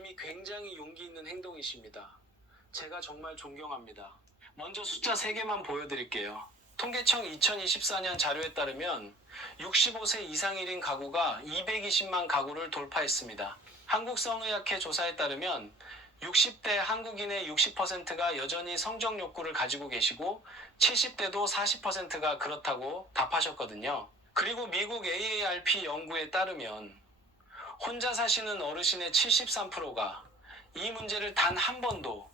이미 굉장히 용기 있는 행동이십니다. 제가 정말 존경합니다. 먼저 숫자 3개만 보여드릴게요. 통계청 2024년 자료에 따르면 65세 이상일인 가구가 220만 가구를 돌파했습니다. 한국성의학회 조사에 따르면 60대 한국인의 60%가 여전히 성적 욕구를 가지고 계시고 70대도 40%가 그렇다고 답하셨거든요. 그리고 미국 AARP 연구에 따르면 혼자 사시는 어르신의 73%가 이 문제를 단 한 번도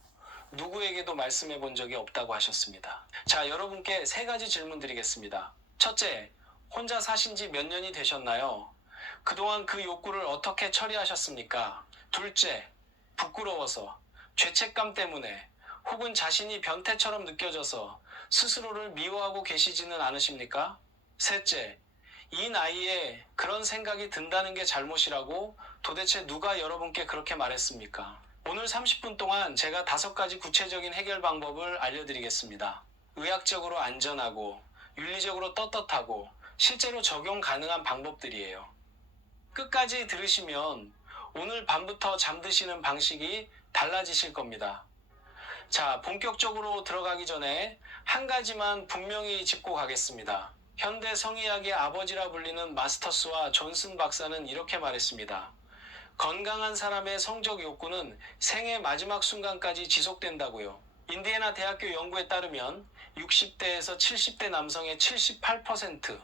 누구에게도 말씀해 본 적이 없다고 하셨습니다. 자, 여러분께 3가지 질문 드리겠습니다. 첫째, 혼자 사신 지 몇 년이 되셨나요? 그동안 그 욕구를 어떻게 처리하셨습니까? 둘째, 부끄러워서, 죄책감 때문에, 혹은 자신이 변태처럼 느껴져서 스스로를 미워하고 계시지는 않으십니까? 셋째, 이 나이에 그런 생각이 든다는 게 잘못이라고 도대체 누가 여러분께 그렇게 말했습니까? 오늘 30분 동안 제가 5가지 구체적인 해결 방법을 알려드리겠습니다. 의학적으로 안전하고 윤리적으로 떳떳하고 실제로 적용 가능한 방법들이에요. 끝까지 들으시면 오늘 밤부터 잠드시는 방식이 달라지실 겁니다. 자, 본격적으로 들어가기 전에 한 가지만 분명히 짚고 가겠습니다. 현대 성의학의 아버지라 불리는 마스터스와 존슨 박사는 이렇게 말했습니다. 건강한 사람의 성적 욕구는 생의 마지막 순간까지 지속된다고요. 인디애나 대학교 연구에 따르면 60대에서 70대 남성의 78%,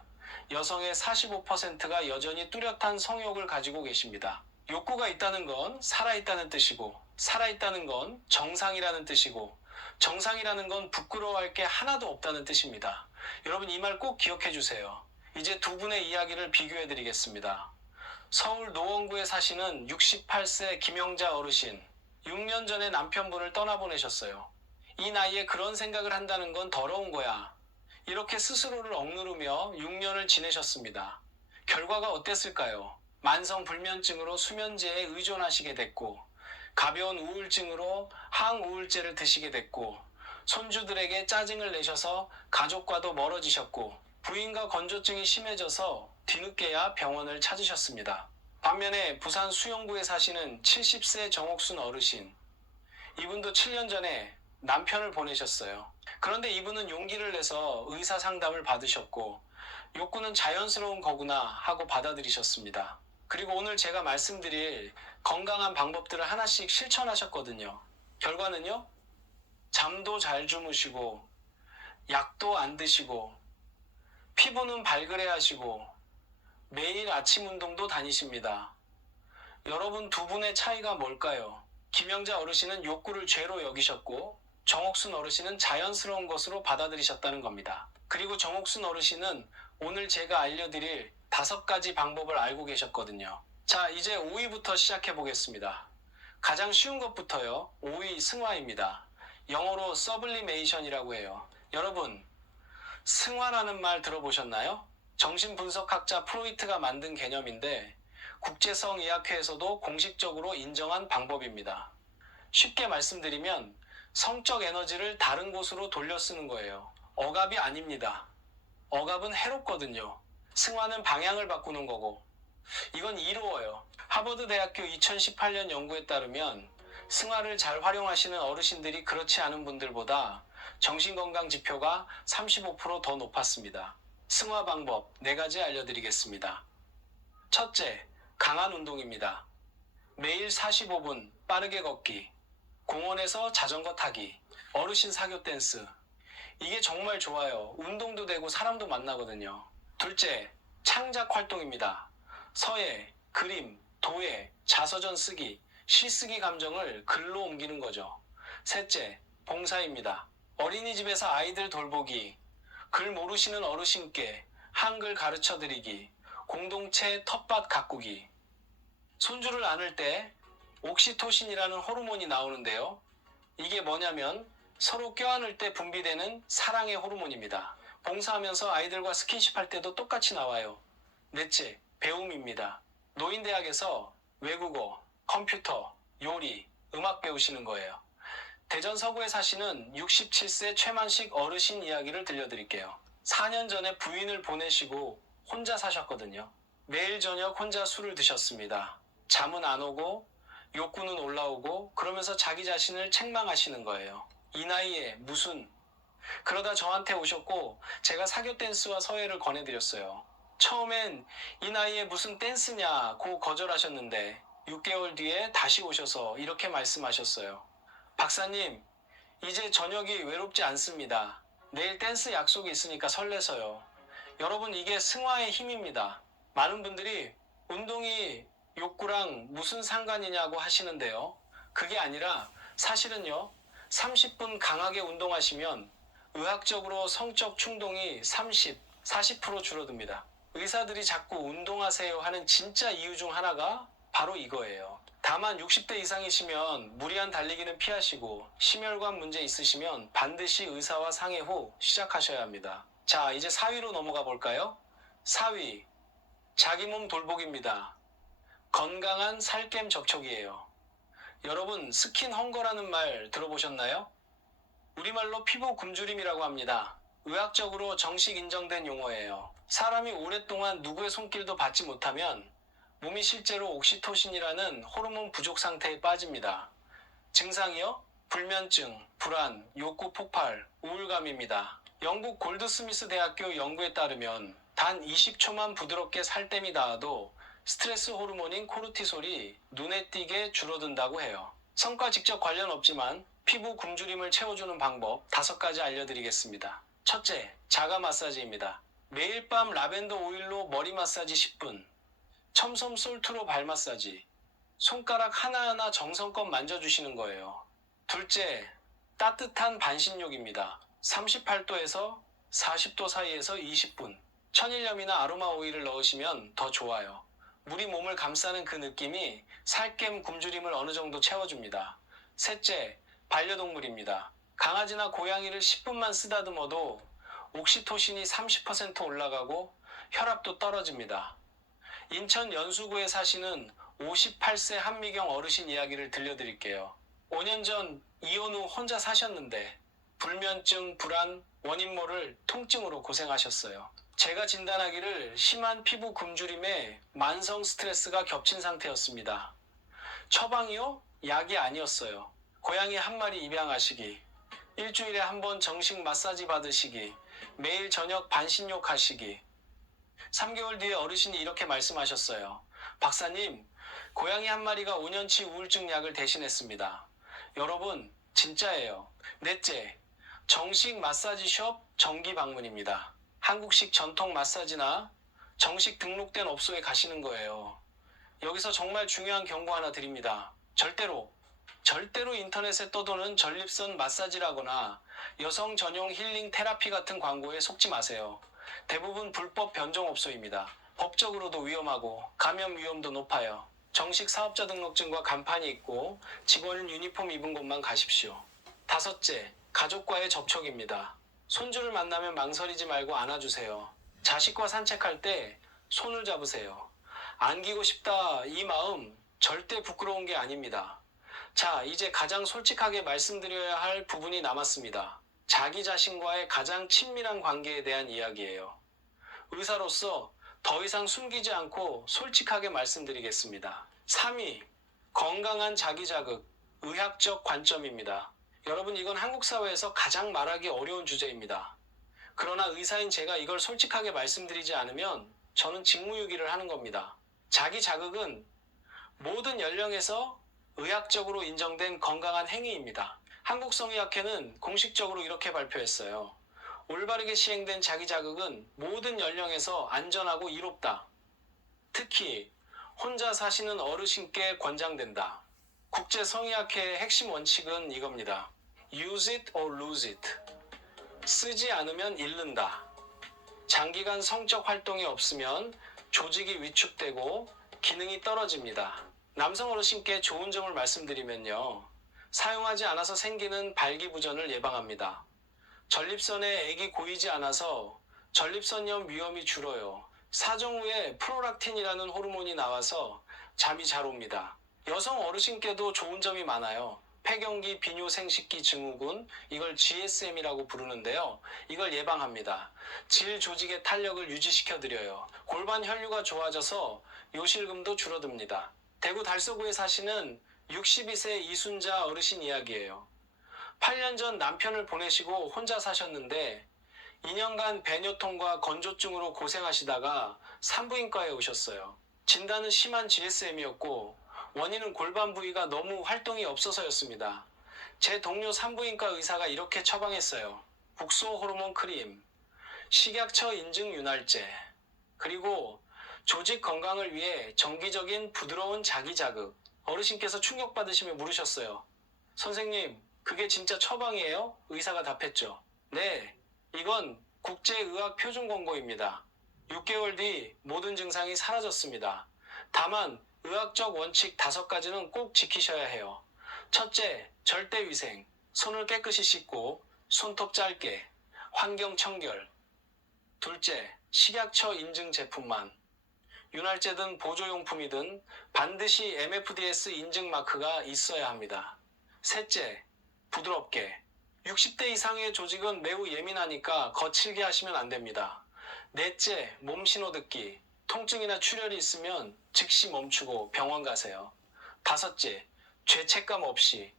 여성의 45%가 여전히 뚜렷한 성욕을 가지고 계십니다. 욕구가 있다는 건 살아있다는 뜻이고, 살아있다는 건 정상이라는 뜻이고, 정상이라는 건 부끄러워할 게 하나도 없다는 뜻입니다. 여러분, 이 말 꼭 기억해 주세요. 이제 두 분의 이야기를 비교해 드리겠습니다. 서울 노원구에 사시는 68세 김영자 어르신, 6년 전에 남편분을 떠나보내셨어요. 이 나이에 그런 생각을 한다는 건 더러운 거야. 이렇게 스스로를 억누르며 6년을 지내셨습니다. 결과가 어땠을까요? 만성 불면증으로 수면제에 의존하시게 됐고, 가벼운 우울증으로 항우울제를 드시게 됐고, 손주들에게 짜증을 내셔서 가족과도 멀어지셨고, 부인과 건조증이 심해져서 뒤늦게야 병원을 찾으셨습니다. 반면에 부산 수영구에 사시는 70세 정옥순 어르신, 이분도 7년 전에 남편을 보내셨어요. 그런데 이분은 용기를 내서 의사 상담을 받으셨고, 욕구는 자연스러운 거구나 하고 받아들이셨습니다. 그리고 오늘 제가 말씀드릴 건강한 방법들을 하나씩 실천하셨거든요. 결과는요? 잠도 잘 주무시고, 약도 안 드시고, 피부는 발그레하시고, 매일 아침 운동도 다니십니다. 여러분, 두 분의 차이가 뭘까요? 김영자 어르신은 욕구를 죄로 여기셨고, 정옥순 어르신은 자연스러운 것으로 받아들이셨다는 겁니다. 그리고 정옥순 어르신은 오늘 제가 알려드릴 5가지 방법을 알고 계셨거든요. 자, 이제 5위부터 시작해 보겠습니다. 가장 쉬운 것부터요. 5위 승화입니다. 영어로 서블리메이션이라고 해요. 여러분, 승화라는 말 들어보셨나요? 정신분석학자 프로이트가 만든 개념인데 국제성의학회에서도 공식적으로 인정한 방법입니다. 쉽게 말씀드리면 성적 에너지를 다른 곳으로 돌려 쓰는 거예요. 억압이 아닙니다. 억압은 해롭거든요. 승화는 방향을 바꾸는 거고, 이건 이로워요. 하버드 대학교 2018년 연구에 따르면 승화를 잘 활용하시는 어르신들이 그렇지 않은 분들보다 정신건강 지표가 35%더 높았습니다. 승화 방법 4가지 알려드리겠습니다. 첫째, 강한 운동입니다. 매일 45분 빠르게 걷기, 공원에서 자전거 타기, 어르신 사교 댄스. 이게 정말 좋아요. 운동도 되고 사람도 만나거든요. 둘째, 창작 활동입니다. 서예, 그림, 도예, 자서전 쓰기, 시쓰기 감정을 글로 옮기는 거죠. 셋째, 봉사입니다. 어린이집에서 아이들 돌보기, 글 모르시는 어르신께 한글 가르쳐 드리기, 공동체 텃밭 가꾸기. 손주를 안을 때 옥시토신이라는 호르몬이 나오는데요. 이게 뭐냐면 서로 껴안을 때 분비되는 사랑의 호르몬입니다. 봉사하면서 아이들과 스킨십 할 때도 똑같이 나와요. 넷째, 배움입니다. 노인대학에서 외국어, 컴퓨터, 요리, 음악 배우시는 거예요. 대전 서구에 사시는 67세 최만식 어르신 이야기를 들려드릴게요. 4년 전에 부인을 보내시고 혼자 사셨거든요. 매일 저녁 혼자 술을 드셨습니다. 잠은 안 오고 욕구는 올라오고 그러면서 자기 자신을 책망하시는 거예요. 이 나이에 무슨. 그러다 저한테 오셨고 제가 사교 댄스와 서예를 권해드렸어요. 처음엔 이 나이에 무슨 댄스냐고 거절하셨는데 6개월 뒤에 다시 오셔서 이렇게 말씀하셨어요. 박사님, 이제 저녁이 외롭지 않습니다. 내일 댄스 약속이 있으니까 설레서요. 여러분, 이게 승화의 힘입니다. 많은 분들이 운동이 욕구랑 무슨 상관이냐고 하시는데요. 그게 아니라 사실은요, 30분 강하게 운동하시면 의학적으로 성적 충동이 30, 40% 줄어듭니다. 의사들이 자꾸 운동하세요 하는 진짜 이유 중 하나가 바로 이거예요. 다만 60대 이상이시면 무리한 달리기는 피하시고 심혈관 문제 있으시면 반드시 의사와 상의 후 시작하셔야 합니다. 자, 이제 4위로 넘어가 볼까요? 4위, 자기 몸 돌보기입니다. 건강한 살겜 접촉이에요. 여러분, 스킨 헝거라는 말 들어보셨나요? 우리말로 피부 굶주림이라고 합니다. 의학적으로 정식 인정된 용어예요. 사람이 오랫동안 누구의 손길도 받지 못하면 몸이 실제로 옥시토신이라는 호르몬 부족 상태에 빠집니다. 증상이요? 불면증, 불안, 욕구 폭발, 우울감입니다. 영국 골드스미스 대학교 연구에 따르면 단 20초만 부드럽게 살땜이 닿아도 스트레스 호르몬인 코르티솔이 눈에 띄게 줄어든다고 해요. 성과 직접 관련 없지만 피부 굶주림을 채워주는 방법 5가지 알려드리겠습니다. 첫째, 자가 마사지입니다. 매일 밤 라벤더 오일로 머리 마사지 10분, 첨섬 솔트로 발 마사지, 손가락 하나하나 정성껏 만져주시는 거예요. 둘째, 따뜻한 반신욕입니다. 38도에서 40도 사이에서 20분, 천일염이나 아로마 오일을 넣으시면 더 좋아요. 물이 몸을 감싸는 그 느낌이 살겜 굶주림을 어느 정도 채워줍니다. 셋째, 반려동물입니다. 강아지나 고양이를 10분만 쓰다듬어도 옥시토신이 30% 올라가고 혈압도 떨어집니다. 인천 연수구에 사시는 58세 한미경 어르신 이야기를 들려드릴게요. 5년 전 이혼 후 혼자 사셨는데 불면증, 불안, 원인 모를 통증으로 고생하셨어요. 제가 진단하기를 심한 피부 굶주림에 만성 스트레스가 겹친 상태였습니다. 처방이요? 약이 아니었어요. 고양이 한 마리 입양하시기, 일주일에 한 번 정식 마사지 받으시기, 매일 저녁 반신욕 하시기. 3개월 뒤에 어르신이 이렇게 말씀하셨어요. 박사님, 고양이 한 마리가 5년치 우울증 약을 대신했습니다. 여러분, 진짜예요. 넷째, 정식 마사지숍 정기 방문입니다. 한국식 전통 마사지나 정식 등록된 업소에 가시는 거예요. 여기서 정말 중요한 경고 하나 드립니다. 절대로 인터넷에 떠도는 전립선 마사지라거나 여성 전용 힐링 테라피 같은 광고에 속지 마세요. 대부분 불법 변종업소입니다. 법적으로도 위험하고 감염 위험도 높아요. 정식 사업자 등록증과 간판이 있고 직원 유니폼 입은 곳만 가십시오. 5째, 가족과의 접촉입니다. 손주를 만나면 망설이지 말고 안아주세요. 자식과 산책할 때 손을 잡으세요. 안기고 싶다, 이 마음 절대 부끄러운 게 아닙니다. 자, 이제 가장 솔직하게 말씀드려야 할 부분이 남았습니다. 자기 자신과의 가장 친밀한 관계에 대한 이야기예요. 의사로서 더 이상 숨기지 않고 솔직하게 말씀드리겠습니다. 3위, 건강한 자기 자극, 의학적 관점입니다. 여러분, 이건 한국 사회에서 가장 말하기 어려운 주제입니다. 그러나 의사인 제가 이걸 솔직하게 말씀드리지 않으면 저는 직무유기를 하는 겁니다. 자기 자극은 모든 연령에서 의학적으로 인정된 건강한 행위입니다. 한국성의학회는 공식적으로 이렇게 발표했어요. 올바르게 시행된 자기 자극은 모든 연령에서 안전하고 이롭다. 특히 혼자 사시는 어르신께 권장된다. 국제성의학회의 핵심 원칙은 이겁니다. Use it or lose it. 쓰지 않으면 잃는다. 장기간 성적 활동이 없으면 조직이 위축되고 기능이 떨어집니다. 남성 어르신께 좋은 점을 말씀드리면요. 사용하지 않아서 생기는 발기부전을 예방합니다. 전립선에 액이 고이지 않아서 전립선염 위험이 줄어요. 사정 후에 프로락틴이라는 호르몬이 나와서 잠이 잘 옵니다. 여성 어르신께도 좋은 점이 많아요. 폐경기 비뇨생식기 증후군, 이걸 GSM이라고 부르는데요. 이걸 예방합니다. 질 조직의 탄력을 유지시켜드려요. 골반 혈류가 좋아져서 요실금도 줄어듭니다. 대구 달서구에 사시는 62세 이순자 어르신 이야기예요. 8년 전 남편을 보내시고 혼자 사셨는데 2년간 배뇨통과 건조증으로 고생하시다가 산부인과에 오셨어요. 진단은 심한 GSM이었고 원인은 골반 부위가 너무 활동이 없어서였습니다. 제 동료 산부인과 의사가 이렇게 처방했어요. 국소 호르몬 크림, 식약처 인증 윤활제, 그리고 조직 건강을 위해 정기적인 부드러운 자기 자극. 어르신께서 충격받으시며 물으셨어요. 선생님, 그게 진짜 처방이에요? 의사가 답했죠. 네, 이건 국제의학 표준 권고입니다. 6개월 뒤 모든 증상이 사라졌습니다. 다만 의학적 원칙 5가지는 꼭 지키셔야 해요. 첫째, 절대 위생. 손을 깨끗이 씻고 손톱 짧게. 환경 청결. 둘째, 식약처 인증 제품만. 윤활제든 보조용품이든 반드시 MFDS 인증 마크가 있어야 합니다. 셋째, 부드럽게. 60대 이상의 조직은 매우 예민하니까 거칠게 하시면 안 됩니다. 넷째, 몸 신호 듣기. 통증이나 출혈이 있으면 즉시 멈추고 병원 가세요. 다섯째, 죄책감 없이.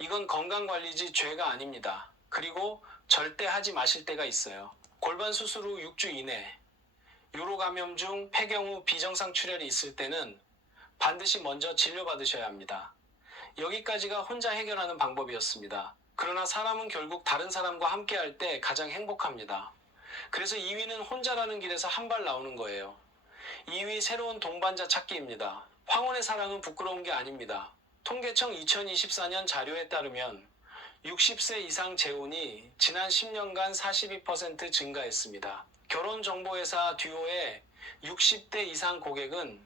이건 건강관리지 죄가 아닙니다. 그리고 절대 하지 마실 때가 있어요. 골반 수술 후 6주 이내, 요로 감염 중 폐경 후 비정상 출혈이 있을 때는 반드시 먼저 진료받으셔야 합니다. 여기까지가 혼자 해결하는 방법이었습니다. 그러나 사람은 결국 다른 사람과 함께 할 때 가장 행복합니다. 그래서 2위는 혼자라는 길에서 한 발 나오는 거예요. 2위 새로운 동반자 찾기입니다. 황혼의 사랑은 부끄러운 게 아닙니다. 통계청 2024년 자료에 따르면 60세 이상 재혼이 지난 10년간 42% 증가했습니다. 결혼정보회사 듀오의 60대 이상 고객은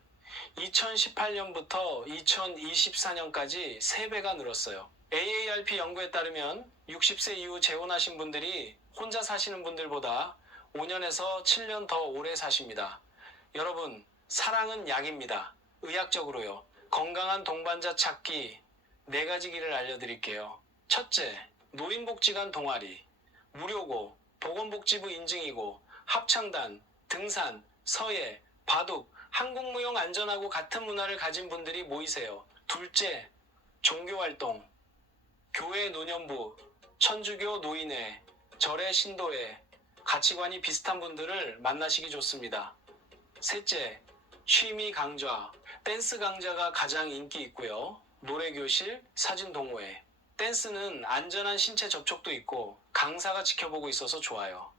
2018년부터 2024년까지 3배가 늘었어요. AARP 연구에 따르면 60세 이후 재혼하신 분들이 혼자 사시는 분들보다 5년에서 7년 더 오래 사십니다. 여러분, 사랑은 약입니다. 의학적으로요. 건강한 동반자 찾기 4가지 길을 알려드릴게요. 첫째, 노인복지관 동아리. 무료고, 보건복지부 인증이고, 합창단, 등산, 서예, 바둑, 한국무용 안전하고 같은 문화를 가진 분들이 모이세요. 둘째, 종교활동. 교회 노년부, 천주교 노인회, 절의 신도회, 가치관이 비슷한 분들을 만나시기 좋습니다. 셋째, 취미 강좌. 댄스 강좌가 가장 인기 있고요. 노래교실, 사진 동호회. 댄스는 안전한 신체 접촉도 있고 강사가 지켜보고 있어서 좋아요.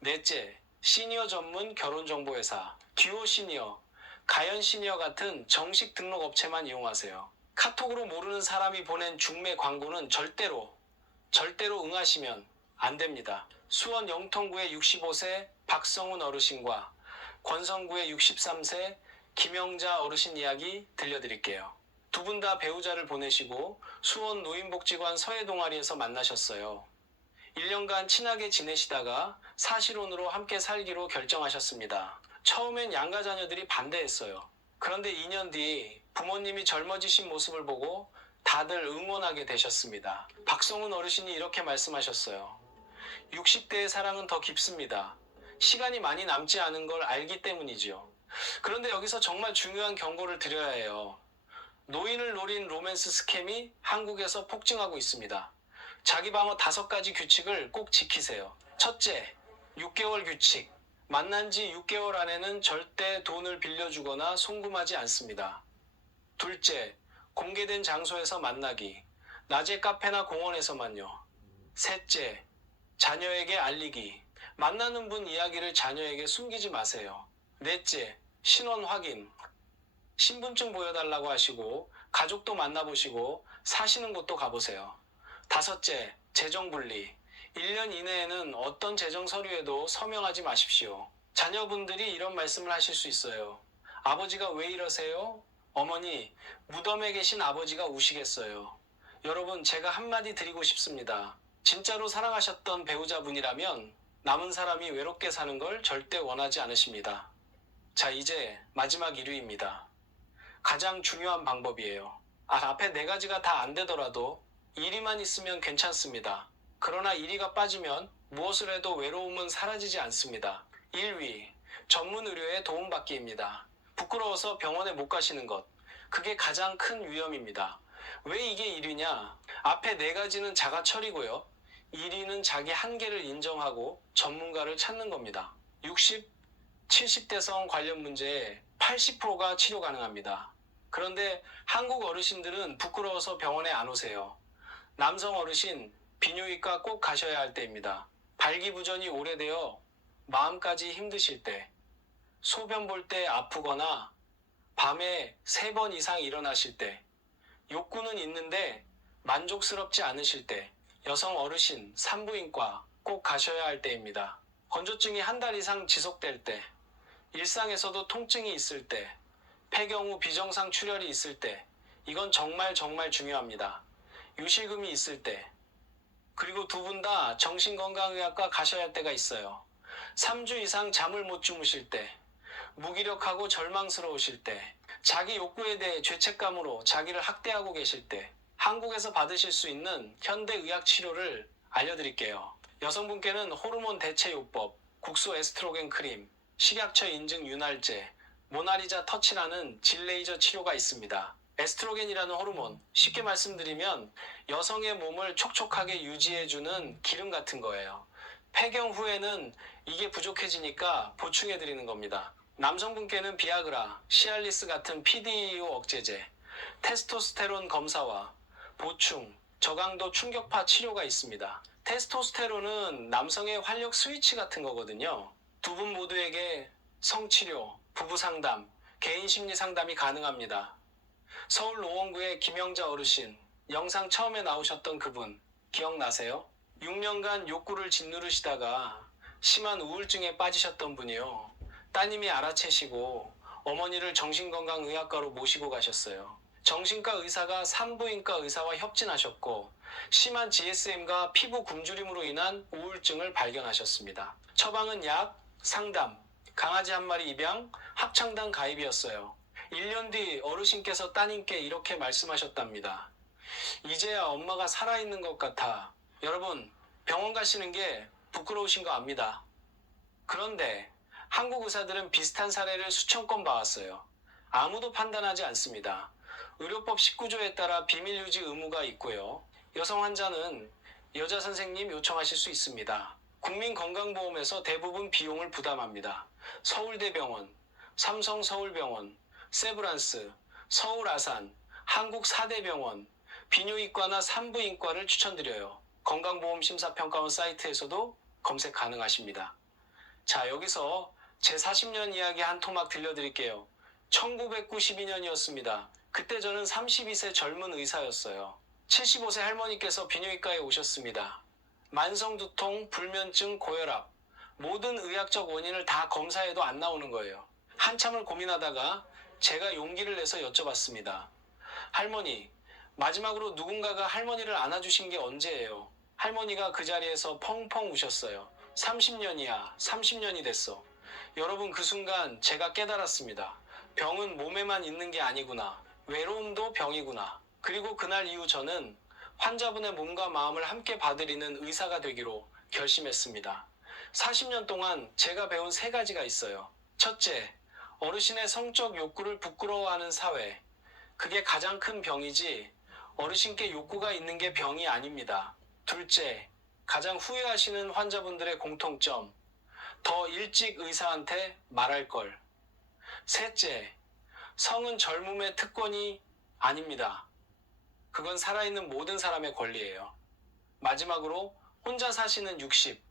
넷째, 시니어 전문 결혼정보회사. 듀오 시니어, 가연 시니어 같은 정식 등록 업체만 이용하세요. 카톡으로 모르는 사람이 보낸 중매 광고는 절대로 응하시면 안 됩니다. 수원 영통구의 65세 박성훈 어르신과 권성구의 63세 김영자 어르신 이야기 들려드릴게요. 두 분 다 배우자를 보내시고 수원 노인복지관 서예 동아리에서 만나셨어요. 1년간 친하게 지내시다가 사실혼으로 함께 살기로 결정하셨습니다. 처음엔 양가 자녀들이 반대했어요. 그런데 2년 뒤 부모님이 젊어지신 모습을 보고 다들 응원하게 되셨습니다. 박성훈 어르신이 이렇게 말씀하셨어요. 60대의 사랑은 더 깊습니다. 시간이 많이 남지 않은 걸 알기 때문이지요. 그런데 여기서 정말 중요한 경고를 드려야 해요. 노인을 노린 로맨스 스캠이 한국에서 폭증하고 있습니다. 자기 방어 5가지 규칙을 꼭 지키세요. 첫째, 6개월 규칙. 만난 지 6개월 안에는 절대 돈을 빌려주거나 송금하지 않습니다. 둘째, 공개된 장소에서 만나기. 낮에 카페나 공원에서만요. 셋째, 자녀에게 알리기. 만나는 분 이야기를 자녀에게 숨기지 마세요. 넷째, 신원 확인. 신분증 보여달라고 하시고 가족도 만나보시고 사시는 곳도 가보세요. 다섯째, 재정 분리. 1년 이내에는 어떤 재정 서류에도 서명하지 마십시오. 자녀분들이 이런 말씀을 하실 수 있어요. 아버지가 왜 이러세요? 어머니, 무덤에 계신 아버지가 우시겠어요. 여러분, 제가 한마디 드리고 싶습니다. 진짜로 사랑하셨던 배우자분이라면 남은 사람이 외롭게 사는 걸 절대 원하지 않으십니다. 자, 이제 마지막 1위입니다. 가장 중요한 방법이에요. 앞에 4가지가 다 안 되더라도 1위만 있으면 괜찮습니다. 그러나 1위가 빠지면 무엇을 해도 외로움은 사라지지 않습니다. 1위, 전문 의료의 도움받기입니다. 부끄러워서 병원에 못 가시는 것. 그게 가장 큰 위험입니다. 왜 이게 1위냐? 앞에 네 가지는 자가처리고요. 1위는 자기 한계를 인정하고 전문가를 찾는 겁니다. 60, 70대성 관련 문제의 80%가 치료 가능합니다. 그런데 한국 어르신들은 부끄러워서 병원에 안 오세요. 남성 어르신, 비뇨기과 꼭 가셔야 할 때입니다. 발기부전이 오래되어 마음까지 힘드실 때, 소변 볼 때 아프거나 밤에 3번 이상 일어나실 때, 욕구는 있는데 만족스럽지 않으실 때, 여성 어르신, 산부인과 꼭 가셔야 할 때입니다. 건조증이 한 달 이상 지속될 때, 일상에서도 통증이 있을 때, 폐경 후 비정상 출혈이 있을 때, 이건 정말 중요합니다. 요실금이 있을 때, 그리고 두 분 다 정신건강의학과 가셔야 할 때가 있어요. 3주 이상 잠을 못 주무실 때, 무기력하고 절망스러우실 때, 자기 욕구에 대해 죄책감으로 자기를 학대하고 계실 때, 한국에서 받으실 수 있는 현대의학 치료를 알려드릴게요. 여성분께는 호르몬 대체요법, 국소 에스트로겐 크림, 식약처 인증 윤활제, 모나리자 터치라는 질레이저 치료가 있습니다. 에스트로겐이라는 호르몬, 쉽게 말씀드리면 여성의 몸을 촉촉하게 유지해주는 기름 같은 거예요. 폐경 후에는 이게 부족해지니까 보충해드리는 겁니다. 남성분께는 비아그라, 시알리스 같은 PDEO 억제제, 테스토스테론 검사와 보충, 저강도 충격파 치료가 있습니다. 테스토스테론은 남성의 활력 스위치 같은 거거든요. 두 분 모두에게 성치료, 부부상담, 개인심리 상담이 가능합니다. 서울 노원구의 김영자 어르신, 영상 처음에 나오셨던 그분 기억나세요? 6년간 욕구를 짓누르시다가 심한 우울증에 빠지셨던 분이요. 따님이 알아채시고 어머니를 정신건강의학과로 모시고 가셨어요. 정신과 의사가 산부인과 의사와 협진하셨고 심한 GSM과 피부 굶주림으로 인한 우울증을 발견하셨습니다. 처방은 약, 상담, 강아지 한 마리 입양, 합창단 가입이었어요. 1년 뒤 어르신께서 따님께 이렇게 말씀하셨답니다. 이제야 엄마가 살아있는 것 같아. 여러분, 병원 가시는 게 부끄러우신 거 압니다. 그런데 한국 의사들은 비슷한 사례를 수천 건 봐왔어요. 아무도 판단하지 않습니다. 의료법 19조에 따라 비밀 유지 의무가 있고요. 여성 환자는 여자 선생님 요청하실 수 있습니다. 국민건강보험에서 대부분 비용을 부담합니다. 서울대병원, 삼성서울병원, 세브란스, 서울아산, 한국 4대 병원, 비뇨기과나 산부인과를 추천드려요. 건강보험심사평가원 사이트에서도 검색 가능하십니다. 자, 여기서 제 40년 이야기 한 토막 들려드릴게요. 1992년이었습니다. 그때 저는 32세 젊은 의사였어요. 75세 할머니께서 비뇨기과에 오셨습니다. 만성두통, 불면증, 고혈압, 모든 의학적 원인을 다 검사해도 안 나오는 거예요. 한참을 고민하다가 제가 용기를 내서 여쭤봤습니다. 할머니, 마지막으로 누군가가 할머니를 안아주신 게 언제예요? 할머니가 그 자리에서 펑펑 우셨어요. 30년이야, 30년이 됐어. 여러분, 그 순간 제가 깨달았습니다. 병은 몸에만 있는 게 아니구나. 외로움도 병이구나. 그리고 그날 이후 저는 환자분의 몸과 마음을 함께 봐드리는 의사가 되기로 결심했습니다. 40년 동안 제가 배운 3가지가 있어요. 첫째, 어르신의 성적 욕구를 부끄러워하는 사회. 그게 가장 큰 병이지 어르신께 욕구가 있는 게 병이 아닙니다. 둘째, 가장 후회하시는 환자분들의 공통점. 더 일찍 의사한테 말할 걸. 셋째, 성은 젊음의 특권이 아닙니다. 그건 살아있는 모든 사람의 권리예요. 마지막으로 혼자 사시는 60,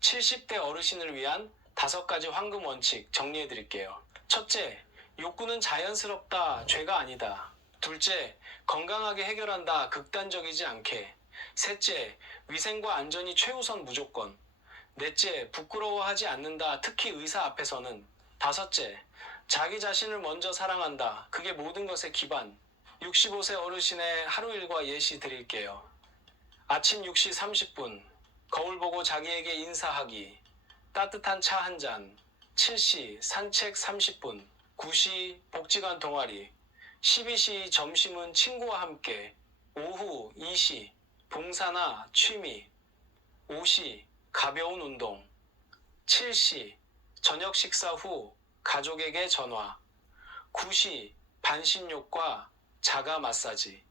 70대 어르신을 위한 5가지 황금 원칙 정리해 드릴게요. 첫째, 욕구는 자연스럽다, 죄가 아니다. 둘째, 건강하게 해결한다, 극단적이지 않게. 셋째, 위생과 안전이 최우선 무조건. 넷째, 부끄러워하지 않는다, 특히 의사 앞에서는. 다섯째, 자기 자신을 먼저 사랑한다, 그게 모든 것의 기반. 65세 어르신의 하루 일과 예시 드릴게요. 아침 6시 30분, 거울 보고 자기에게 인사하기. 따뜻한 차 한 잔. 7시 산책 30분. 9시 복지관 동아리. 12시 점심은 친구와 함께. 오후 2시 봉사나 취미. 5시 가벼운 운동. 7시 저녁 식사 후 가족에게 전화. 9시 반신욕과 자가 마사지.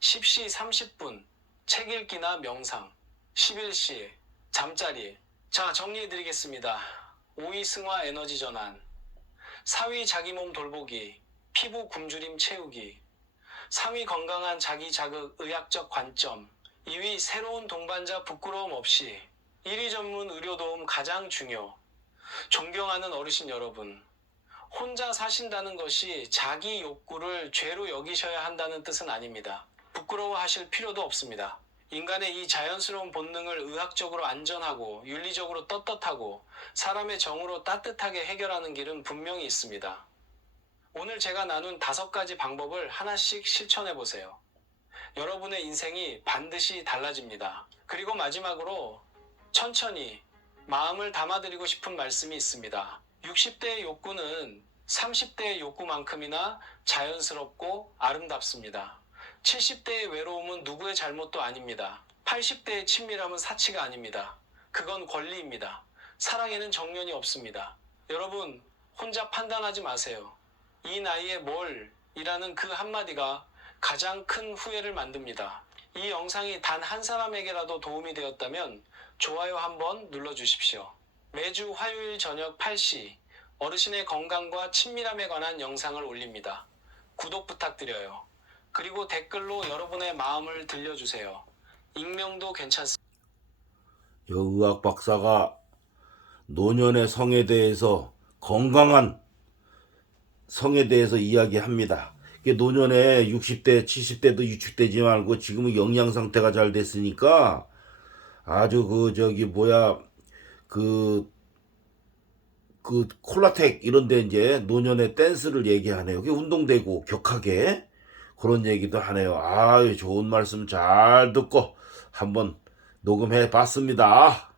10시 30분 책 읽기나 명상, 11시 잠자리. 자, 정리해드리겠습니다. 5위 승화 에너지 전환, 4위 자기 몸 돌보기, 피부 굶주림 채우기, 3위 건강한 자기 자극 의학적 관점, 2위 새로운 동반자 부끄러움 없이, 1위 전문 의료 도움 가장 중요. 존경하는 어르신 여러분, 혼자 사신다는 것이 자기 욕구를 죄로 여기셔야 한다는 뜻은 아닙니다. 부끄러워하실 필요도 없습니다. 인간의 이 자연스러운 본능을 의학적으로 안전하고 윤리적으로 떳떳하고 사람의 정으로 따뜻하게 해결하는 길은 분명히 있습니다. 오늘 제가 나눈 5가지 방법을 하나씩 실천해 보세요. 여러분의 인생이 반드시 달라집니다. 그리고 마지막으로 천천히 마음을 담아드리고 싶은 말씀이 있습니다. 60대의 욕구는 30대의 욕구만큼이나 자연스럽고 아름답습니다. 70대의 외로움은 누구의 잘못도 아닙니다. 80대의 친밀함은 사치가 아닙니다. 그건 권리입니다. 사랑에는 정년이 없습니다. 여러분, 혼자 판단하지 마세요. 이 나이에 뭘 이라는 그 한마디가 가장 큰 후회를 만듭니다. 이 영상이 단 한 사람에게라도 도움이 되었다면 좋아요 한번 눌러주십시오. 매주 화요일 저녁 8시 어르신의 건강과 친밀함에 관한 영상을 올립니다. 구독 부탁드려요. 그리고 댓글로 여러분의 마음을 들려주세요. 익명도 괜찮습니다. 의학 박사가 노년의 성에 대해서, 건강한 성에 대해서 이야기합니다. 노년에 60대, 70대도 유축되지 말고 지금은 영양 상태가 잘 됐으니까 아주 콜라텍 이런데 이제 노년의 댄스를 얘기하네요. 그게 운동되고 격하게 그런 얘기도 하네요. 아유, 좋은 말씀 잘 듣고 한번 녹음해 봤습니다.